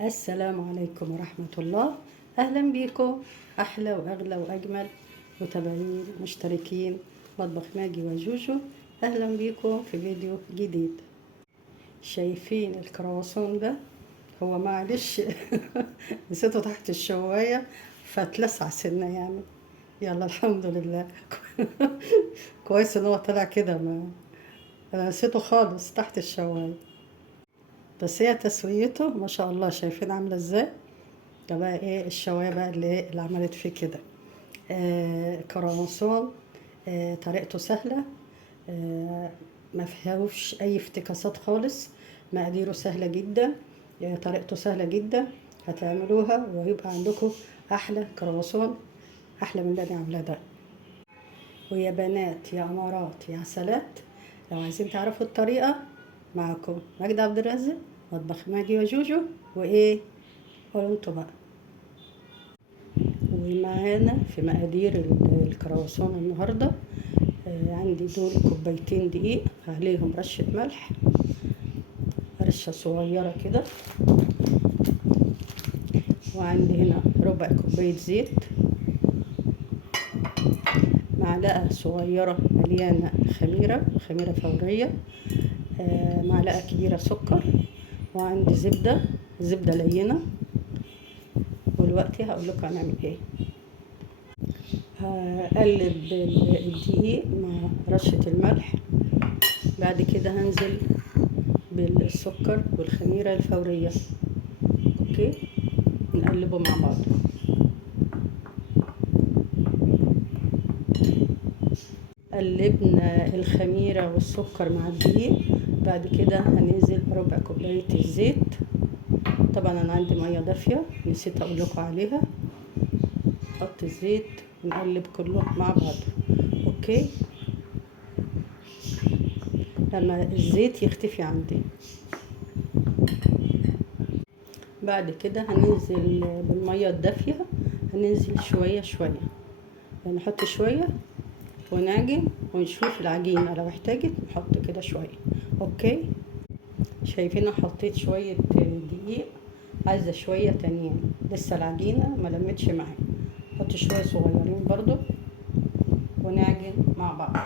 السلام عليكم ورحمة الله. أهلا بيكم أحلى وأغلى وأجمل متابعين مشتركين مطبخ ماجي وجوجو. أهلا بيكم في فيديو جديد. شايفين الكرواسون ده؟ هو معلش نسيته تحت الشواية فاتلسع سنة يعني. يلا الحمد لله. كويس ان هو طلع كده، ما انا نسيته خالص تحت الشواية. بس هي تسويته ما شاء الله، شايفين عاملة ازاي. ده بقى ايه الشوايه بقى اللي عملت فيه كده. كرواسون. طريقته سهله. ما فيهوش اي افتكاسات خالص. مقاديره سهله جدا. طريقته سهله جدا. هتعملوها ويبقى عندكم احلى كرواسون، احلى من اللي انا عاملاه ده. ويا بنات يا امارات يا عسلات، لو عايزين تعرفوا الطريقه، معكم ماجدة عبد الرازق، مطبخ ماجي وجوجو. وايه قولوا انتوا بقى. ومعانا في مقادير الكرواسون النهارده، عندي دول كوبايتين دقيق، عليهم رشة ملح، رشة صغيرة كده. وعندي هنا ربع كوباية زيت، معلقة صغيرة مليانة خميرة فورية، معلقة كبيرة سكر، وعندي زبدة لينة. ودلوقتي هقول لكم هنعمل ايه. هقلب الدقيق مع رشة الملح، بعد كده هنزل بالسكر والخميرة الفورية. اوكي، نقلبه مع بعض. قلبنا الخميرة والسكر مع الدقيق، بعد كده هننزل ربع كوباية الزيت. طبعا انا عندي مية دافية نسيت اقول لكم عليها. نحط الزيت ونقلب كله مع بعض. اوكي، لما الزيت يختفي عندي، بعد كده هننزل بالمية الدافية. هننزل شوية شوية، يعني نحط شوية ونعجن ونشوف العجينة، لو احتاجت نحط كده شوية. اوكي، شايفين انا حطيت شوية دقيق، عايزة شوية تانيين، لسه العجينة ما لمتش معايا. نحط شوية صغيرين برضو ونعجن مع بعض.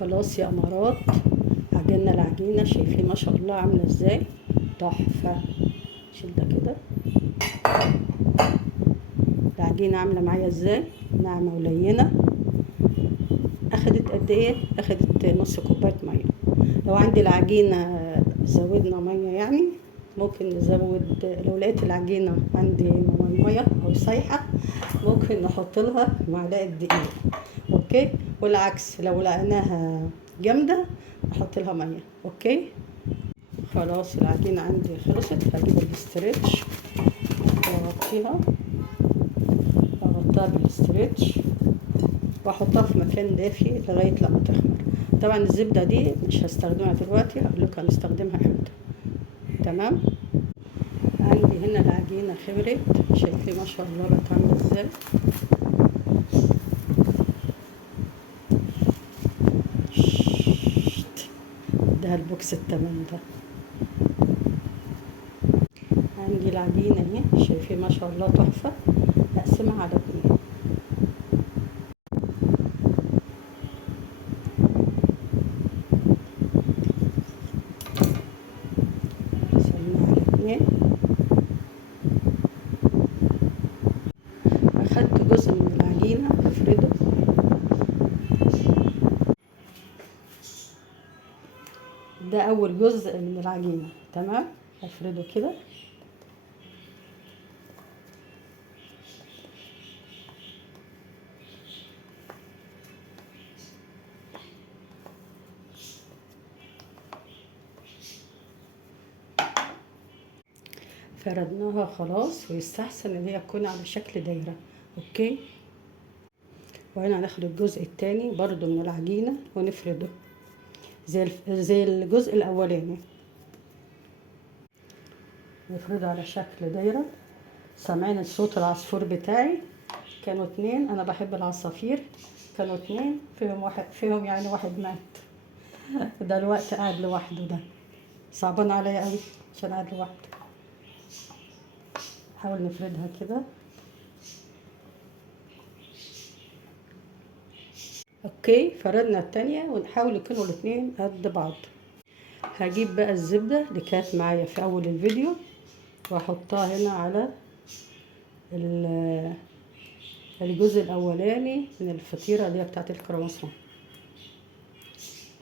خلاص يا امارات، عجننا العجينة، شايفين ما شاء الله عاملة ازاي، تحفة. شيل ده كده. العجينة عاملة معايا ازاي، ناعمة ولينة. اخدت قد ايه؟ اخدت نص كوباية مية. لو عندي العجينة زودنا مية يعني، ممكن نزود. لو لقيت العجينة عندي مية او سايحة، ممكن نحط لها معلقة دقيق. اوكي، والعكس لو لقيناها جامدة نحط لها مية. اوكي، خلاص العجينة عندي خلصت. هجيب الاسترتش واغطيها بالاسترتش واحطها في مكان دافي لغايه لما تخمر. طبعا الزبده دي مش هستخدمها دلوقتي، هقول لكم هنستخدمها امتى. تمام. عندي هنا العجينه خمرت، شايفين ما شاء الله بقت عامله ازاي. ده البوكس التمام ده. عندي العجينه اهي، شايفين ما شاء الله تحفه. هقسمها على 2. قسمناها على 2. اخدت جزء من العجينه افرده. ده اول جزء من العجينه، تمام. افرده كده. فردناها خلاص، ويستحسن ان هي تكون على شكل دايره. اوكي، وهنا هناخد الجزء التاني برضو من العجينه ونفرده زي الجزء الاولاني. نفرده على شكل دايره. سامعين الصوت العصفور بتاعي؟ كانوا 2، انا بحب العصافير. كانوا 2 فيهم واحد، فيهم يعني واحد مات. ده الوقت قاعد لوحده ده. صعبان عليا قوي عشان قاعد لوحدي. نحاول نفردها كده. اوكي، فردنا التانية ونحاول يكونوا الاتنين قد بعض. هجيب بقى الزبدة اللي كانت معايا في اول الفيديو واحطها هنا على الجزء الاولاني من الفطيرة اللي هي بتاعت الكرواسون.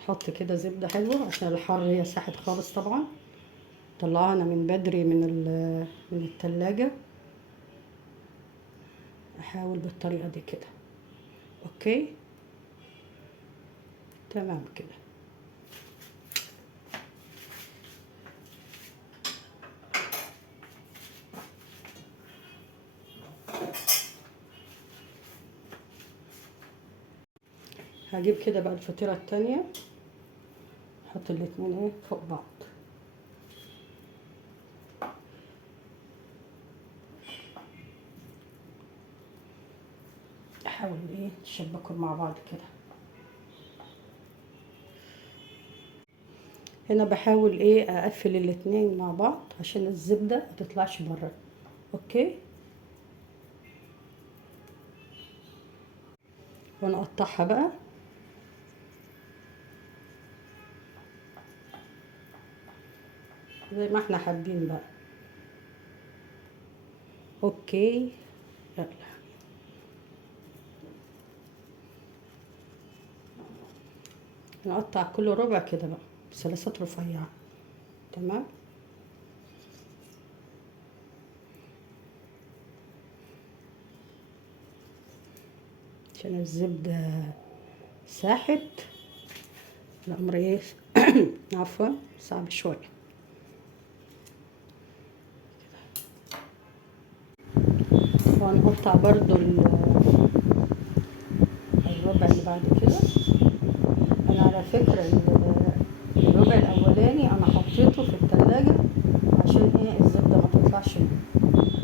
حط كده زبدة حلوة عشان الحر، هي ساحت خالص طبعا، طلعنا من بدري من التلاجة. احاول بالطريقة دي كده. اوكي تمام كده. هجيب كده بقى الفطيرة التانية، احط الاتنين ايه فوق بعض. احاول ايه تشبكوا مع بعض كده. هنا بحاول ايه اقفل الاتنين مع بعض عشان الزبدة ما تطلعش بره. اوكي، ونقطعها بقى زي ما احنا حابين بقى. اوكي يلا، نقطع كل ربع كده بقى بثلاثات رفيعة. تمام، عشان الزبدة ساحت الأمر ايه عفوا صعب شوية. وهنقطع برضو الربع اللي بعد كده. انا على فكرة الربع الاولاني انا حطيته في التلاجة عشان ايه الزبدة ما تطلعش منه.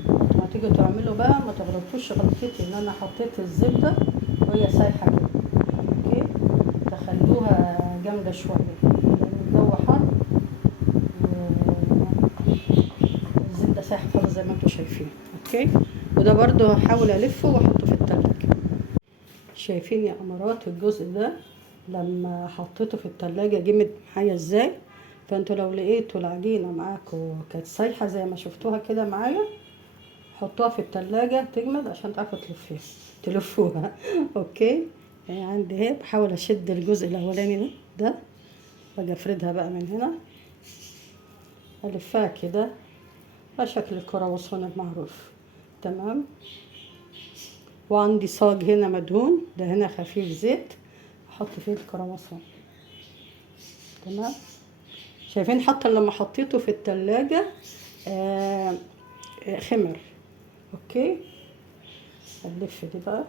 لما تيجوا تعملوا بقى ما تغلطوش غلطتي ان انا حطيت الزبدة وهي سايحة كده. اوكي، تخلوها جامدة شوية لان الجو حر والزبدة سايحة خالص زي ما انتوا شايفين. اوكي، وده برضو هحاول الفه واحطه في التلاجة. شايفين يا امارات الجزء ده لما حطيته في التلاجة جمد معايا ازاي؟ فانتوا لو لقيتوا العجينة معاكم كانت سايحة زي ما شفتوها كده معايا، حطوها في التلاجة تجمد عشان تعرفوا تلفوها. اوكي، يعني عندي اهي بحاول اشد الجزء الاولاني ده واجي افردها بقى من هنا، الفها كده على شكل الكرواسون المعروف. تمام، وعندي صاج هنا مدهون، ده هنا خفيف زيت احط فيه الكرواسون. تمام، شايفين حتى لما حطيته في التلاجة خمر. اوكي، هنلف دي بقى.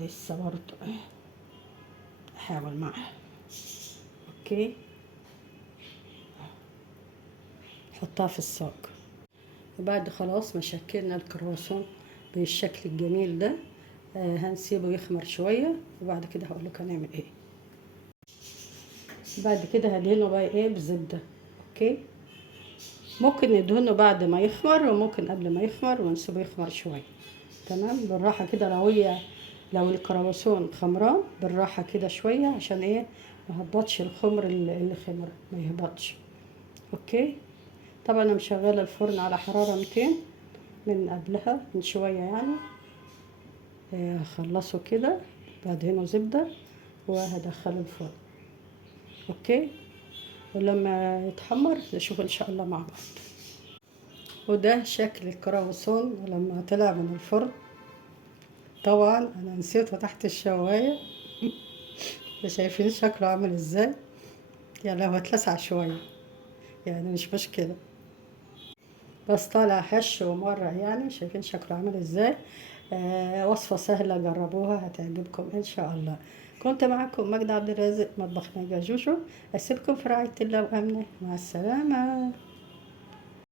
لسه برضه احاول معها. اوكي، حطها في الصاج. وبعد خلاص ما شكلنا الكرواسون بالشكل الجميل ده، هنسيبه يخمر شوية وبعد كده هقول لكم هنعمل ايه. بعد كده هدهنه بقى ايه بالزبدة. اوكي، ممكن ندهنه بعد ما يخمر وممكن قبل ما يخمر ونسيبه يخمر شوية. تمام، بالراحة كده. لو الكرواسون خمران بالراحة كده شوية عشان ايه ما هبطش الخمر اللي خمر ما يهبطش. اوكي، طبعا انا مشغله الفرن على حرارة 200 من قبلها من شوية يعني. هخلصه كده بدهنه زبدة وهدخله الفرن. اوكي، ولما يتحمر نشوف ان شاء الله مع بعض. وده شكل الكرواسون لما طلع من الفرن. طبعا انا نسيته تحت الشواية. شايفين شكله عامل ازاي؟ يعني هو اتلسع شوية يعني مش مشكلة، بس طالع هش ومرة يعني. شايفين شكله عامل ازاي؟ وصفة سهلة، جربوها هتعجبكم ان شاء الله. كنت معكم ماجدة عبد الرازق، مطبخ نجا جوجو. اسيبكم في رعاية الله وامنه، مع السلامة.